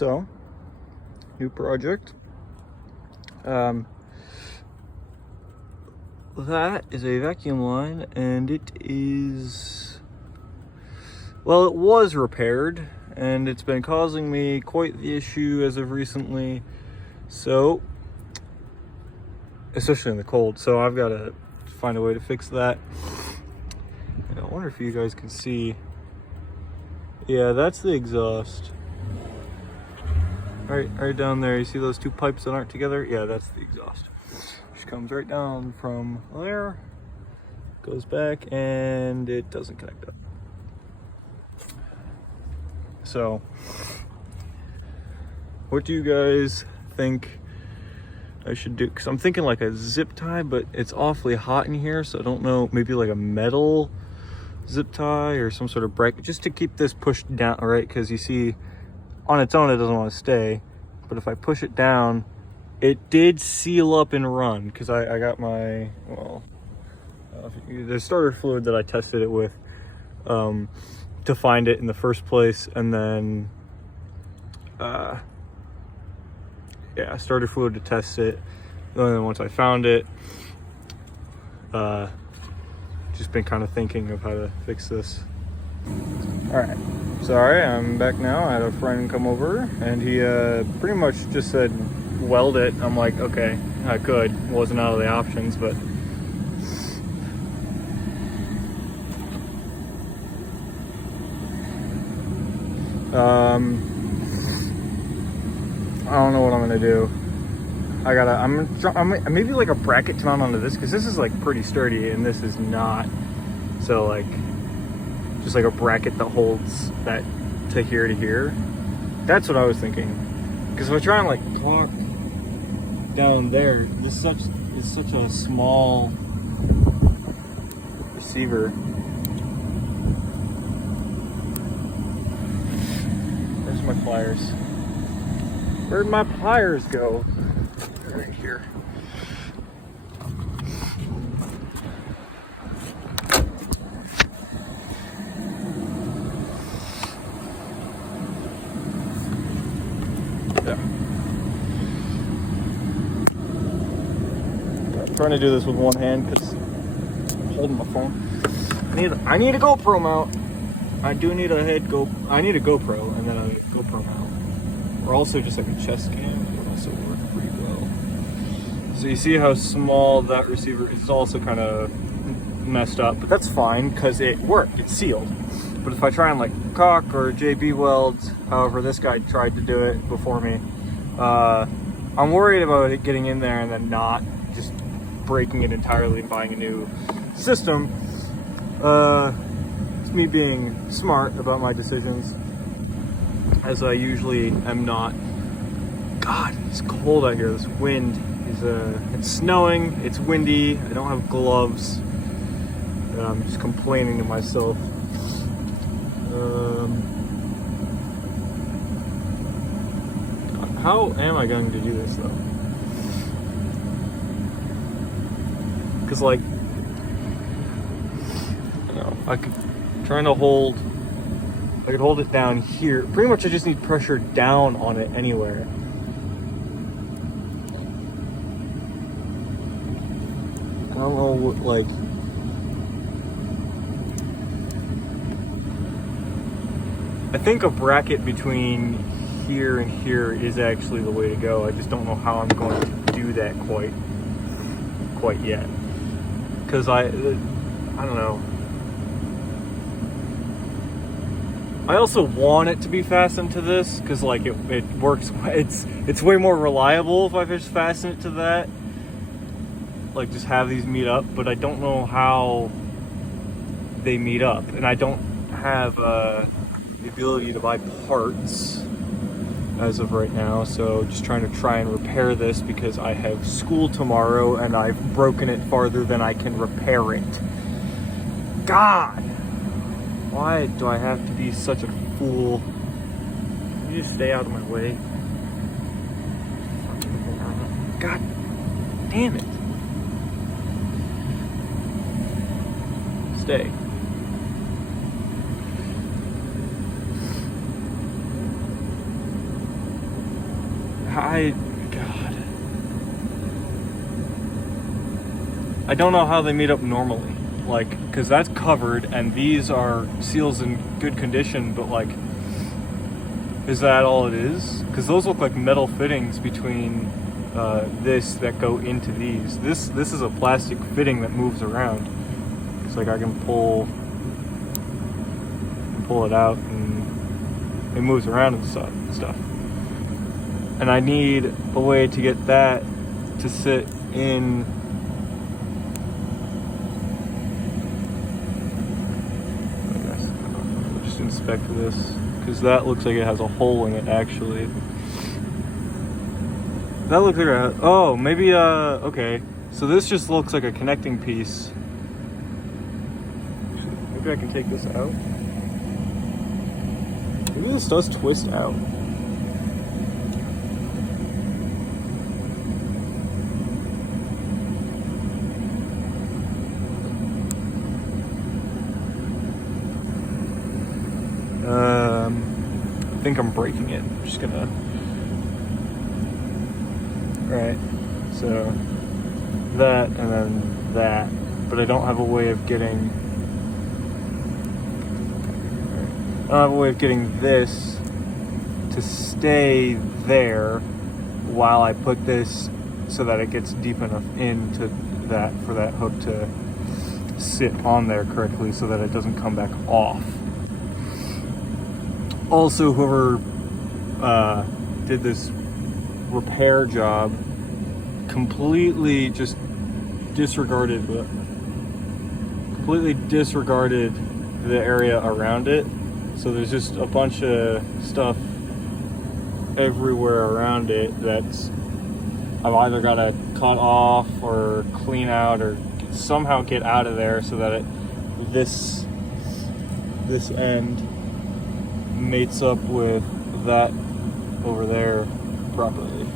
So, new project. That is a vacuum line, and it is, well, it was repaired, and it's been causing me quite the issue as of recently. So, especially in the cold. So I've got to find a way to fix that. And I wonder if you guys can see. Yeah, that's the exhaust. Right down there. You see those two pipes that aren't together? Yeah, that's the exhaust. Which comes right down from there, goes back, and it doesn't connect up. So, what do you guys think I should do? Because I'm thinking like a zip tie, but it's awfully hot in here, so I don't know, maybe like a metal zip tie or some sort of bracket, just to keep this pushed down, right? Because you see, on its own, it doesn't want to stay, but if I push it down, it did seal up and run, because I got my, well, the starter fluid that I tested it with to find it in the first place, and then yeah, starter fluid to test it. And then once I found it, just been kind of thinking of how to fix this. All right, sorry, I'm back now. I had a friend come over, and he pretty much just said weld it. I'm like, okay, I could. Wasn't out of the options, but I don't know what I'm gonna do. I'm maybe like a bracket to mount onto this, because this is like pretty sturdy and this is not. So like, just like a bracket that holds that to here. That's what I was thinking. Because if I try and like clock down there, this is such a small receiver. Where's my pliers? Where'd my pliers go? They're right here. Yeah. I'm trying to do this with one hand because I'm holding my phone. I need a GoPro mount. I do need a I need a GoPro and then a GoPro mount. Or also just like a chest cam. It would also work pretty well. So you see how small that receiver is. It's also kind of messed up, but that's fine because it worked. It's sealed. But if I try and like caulk or JB weld, however this guy tried to do it before me, I'm worried about it getting in there and then not just breaking it entirely and buying a new system. It's me being smart about my decisions, as I usually am not. God, it's cold out here. This wind is it's snowing, it's windy, I don't have gloves, and I'm just complaining to myself. How am I going to do this though? Because like, you know, I could hold it down here. Pretty much I just need pressure down on it anywhere. I don't know what, like, I think a bracket between here and here is actually the way to go. I just don't know how I'm going to do that quite yet. Because I don't know. I also want it to be fastened to this because like it works. It's way more reliable if I just fasten it to that. Like just have these meet up, but I don't know how they meet up, and I don't have the ability to buy parts as of right now. So just trying to repair this because I have school tomorrow and I've broken it farther than I can repair it. God! Why do I have to be such a fool? Can you just stay out of my way? God damn it. Stay. God. I don't know how they meet up normally. Like, because that's covered and these are seals in good condition, but like, is that all it is? Because those look like metal fittings between this that go into these. This is a plastic fitting that moves around. It's like I can pull it out and it moves around and stuff. And I need a way to get that to sit in. I guess I'll just inspect this, because that looks like it has a hole in it actually. That looks like oh, maybe okay. So this just looks like a connecting piece. Maybe I can take this out. Maybe this does twist out. I think I'm breaking it. I'm just gonna. Right. So that and then that, but I don't have a way of getting. I don't have a way of getting this to stay there while I put this so that it gets deep enough into that for that hook to sit on there correctly so that it doesn't come back off. Also, whoever did this repair job completely disregarded the area around it. So there's just a bunch of stuff everywhere around it that's I've either got to cut off or clean out or somehow get out of there so that this end mates up with that over there properly.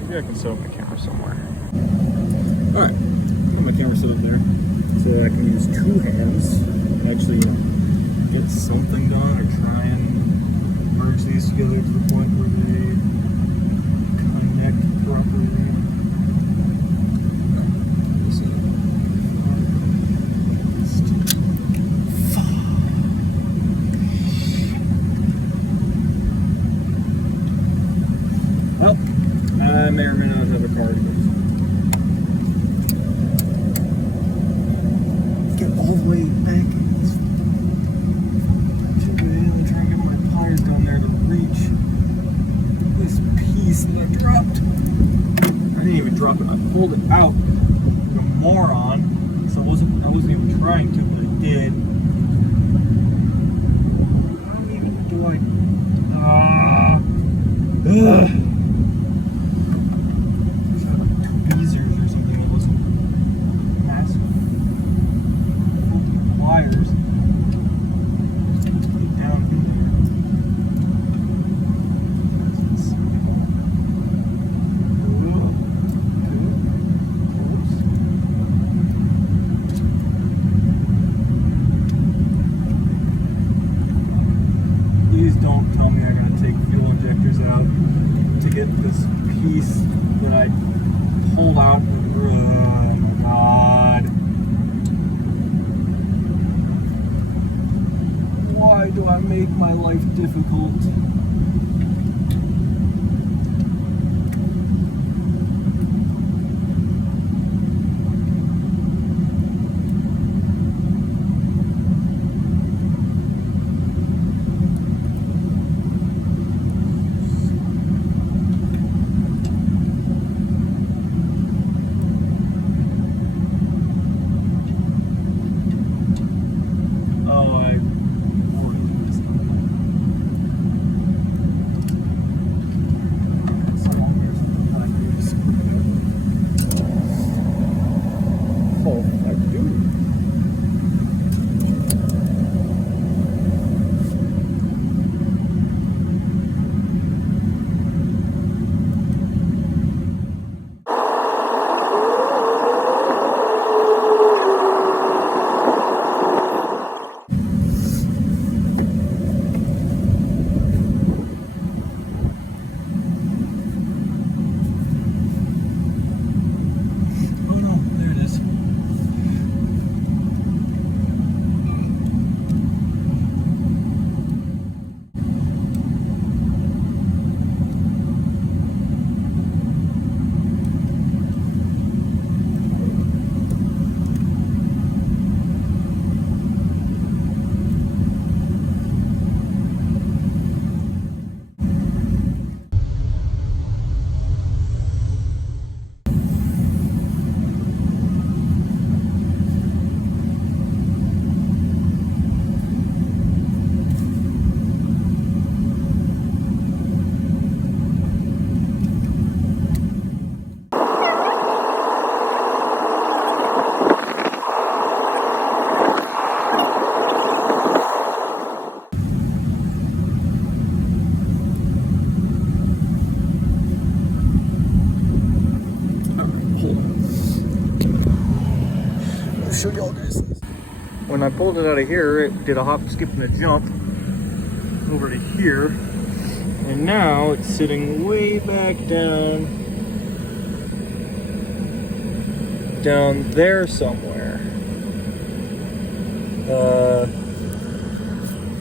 Maybe I can set up my camera somewhere. Alright, put my camera set up there so that I can use two hands and actually get something done or try and merge these together to the point where they connect properly. Well, I may or may not have a card. Get all the way back. I'm trying to get my pliers down there to reach this piece that I dropped. I didn't even drop it. I pulled it out. I'm a moron. So I wasn't even trying to, but I did. How even do I? Ugh. Don't tell me I gotta take fuel injectors out to get this piece that I pulled out. Oh my God. Why do I make my life difficult? when I pulled it out of here, it did a hop, skip, and a jump over to here. And now it's sitting way back down there somewhere. I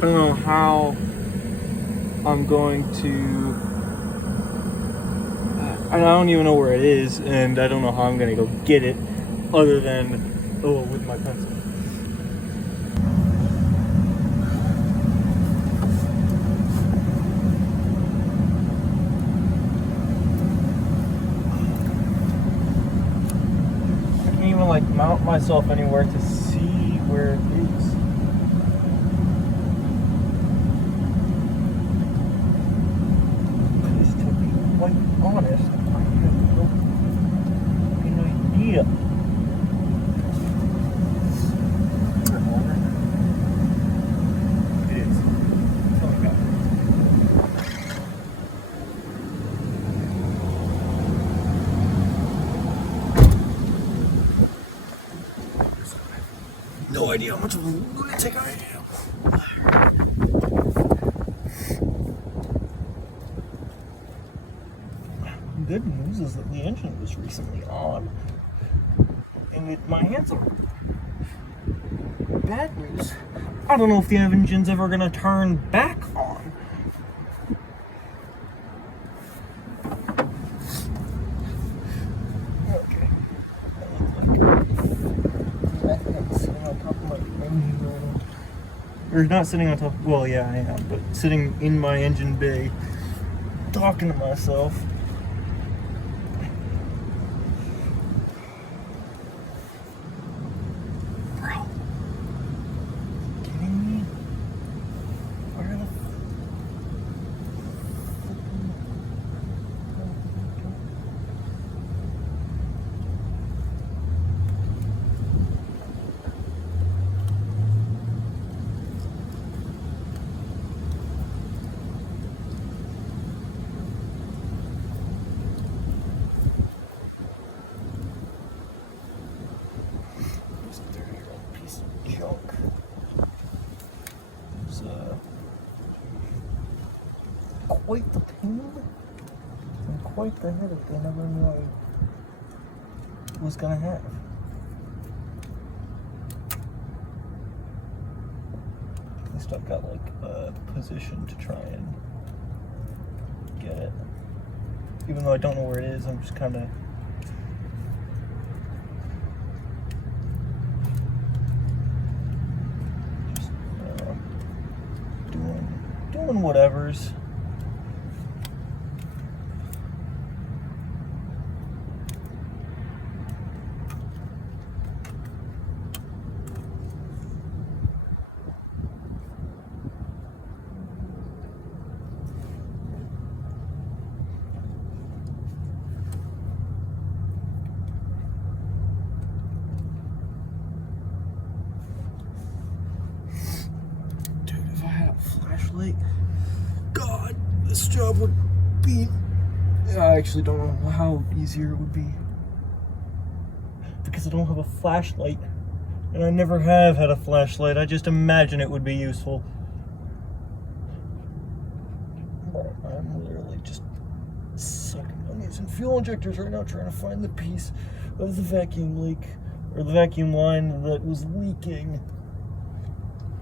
don't know how I'm going to, I don't even know where it is, and I don't know how I'm going to go get it other than, with my pencil. I can't even like mount myself anywhere to see where it is. Just to be quite honest, I have no fucking idea. It is. Oh my God. No idea how much of a lunatic I am. Good news is that the engine was recently on, and my hands are. Bad news, I don't know if the engine's ever gonna turn back on. Okay. Sitting on top of my engine right now. Or not sitting on top, well yeah I am, but sitting in my engine bay, talking to myself. Quite the pain and quite the headache I never knew I was gonna have. At least I've got like a position to try and get it. Even though I don't know where it is, I'm just kind of doing whatevers. God, this job would be. I actually don't know how easier it would be. Because I don't have a flashlight. And I never have had a flashlight. I just imagine it would be useful. But I'm literally just sucking on these fuel injectors right now, trying to find the piece of the vacuum leak. Or the vacuum line that was leaking,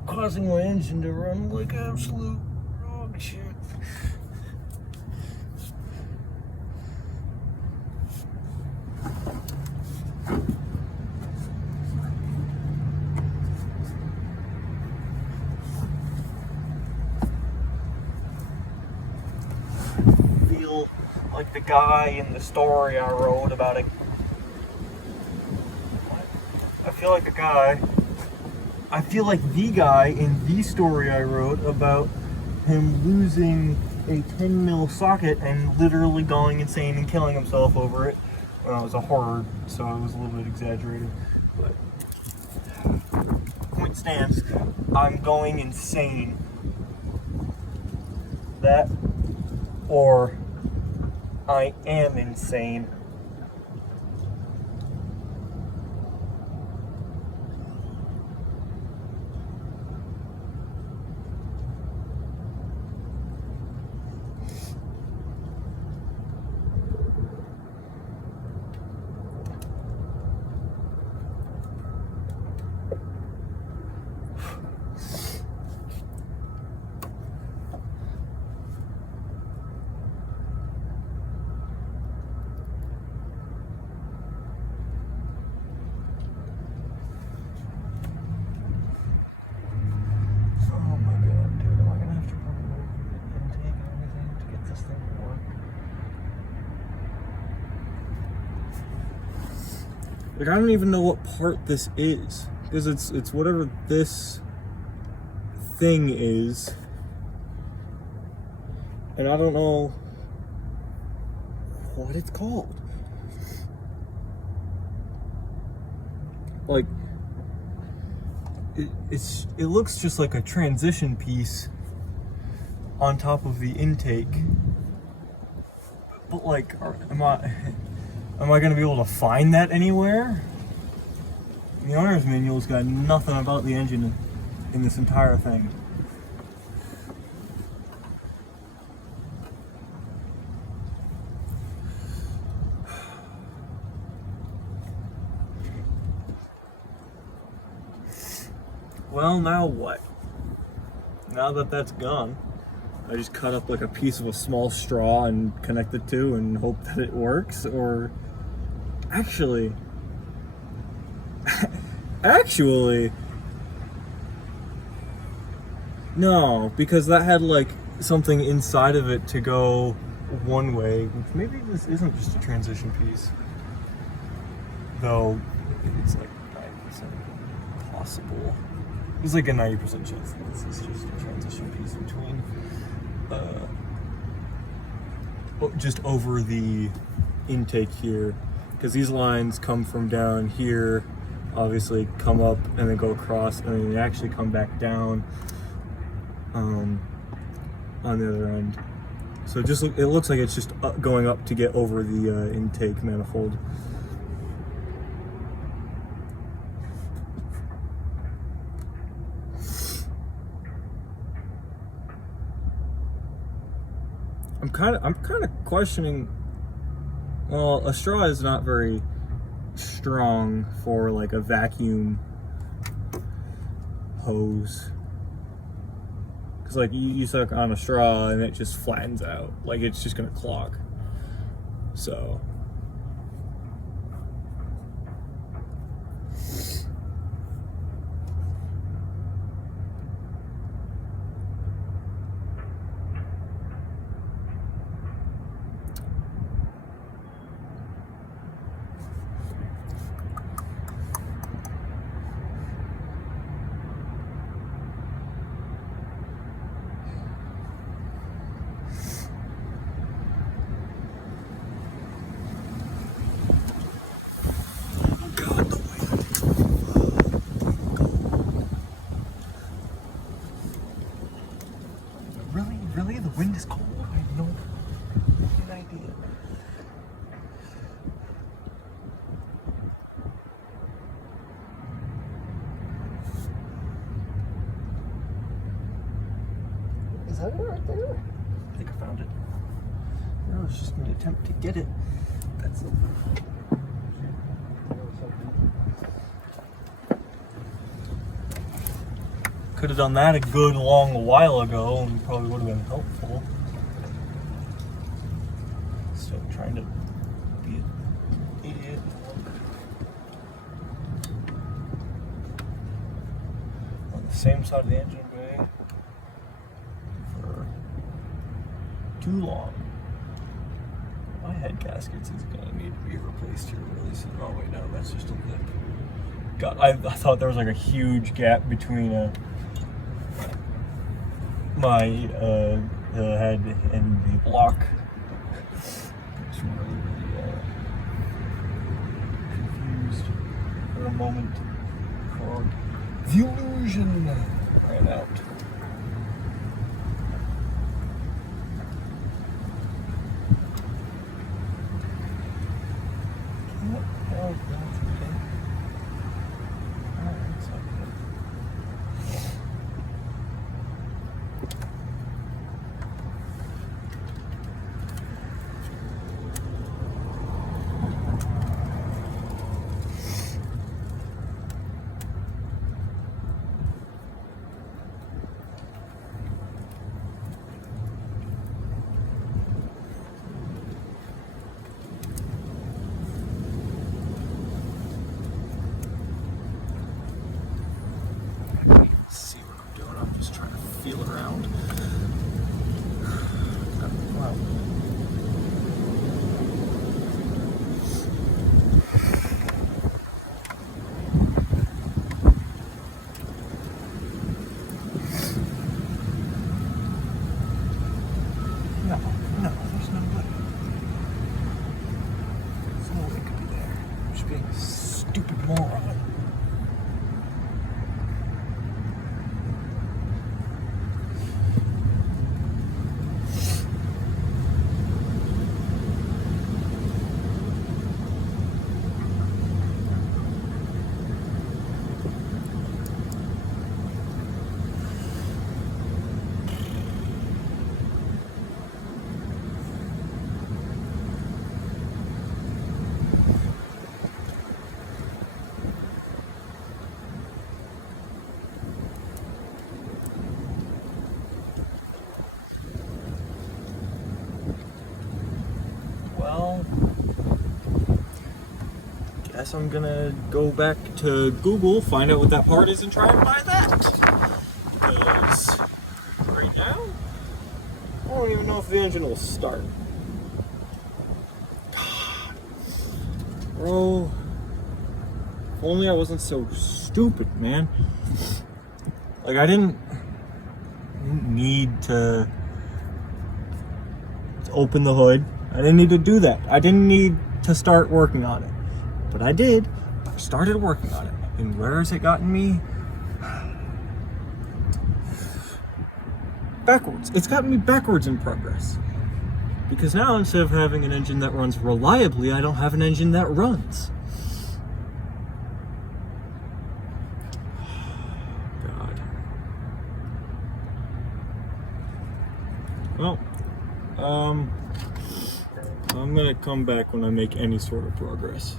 causing my engine to run like absolute dog shit. Feel like the guy in the story I wrote about it. I feel like the guy in the story I wrote about him losing a 10 mil socket and literally going insane and killing himself over it. Well, it was a horror, so it was a little bit exaggerated. But point stands, I'm going insane. That, or I am insane. Like, I don't even know what part this is, because it's whatever this thing is, and I don't know what it's called. Like, it looks just like a transition piece on top of the intake, but like, am I gonna be able to find that anywhere? The owner's manual's got nothing about the engine in this entire thing. Well, now what? Now that that's gone, I just cut up like a piece of a small straw and connect the two and hope that it works, or actually, no, because that had like something inside of it to go one way, which maybe this isn't just a transition piece, though it's like 9% possible. There's like a 90% chance that this is just a transition piece between just over the intake here, because these lines come from down here, obviously come up and then go across, and then they actually come back down on the other end. So it looks like it's just going up to get over the intake manifold. I'm kind of questioning. Well, a straw is not very strong for like a vacuum hose, because like you suck on a straw and it just flattens out, like it's just gonna clog. So really, the wind is cold. I have no idea. Is that it right there? I think I found it. No, it's just an attempt to get it. That's it. Could have done that a good long while ago and probably would have been helpful. Still trying to be an idiot. On the same side of the engine bay for too long. My head gaskets is gonna need to be replaced here really soon. Oh wait, no, that's just a lip. God, I thought there was like a huge gap between my the head and the block. It's really confused for a moment. The illusion ran out. What the hell is that? Alright, so feel around. Wow. guess I'm gonna go back to Google, find out what that part is, and try and buy that. Because right now, I don't even know if the engine will start. God. Bro, if only I wasn't so stupid, man. Like, I didn't need to open the hood. I didn't need to do that. I didn't need to start working on it. But I did. I started working on it. And where has it gotten me? Backwards. It's gotten me backwards in progress. Because now, instead of having an engine that runs reliably, I don't have an engine that runs. God. Well, I'm gonna come back when I make any sort of progress.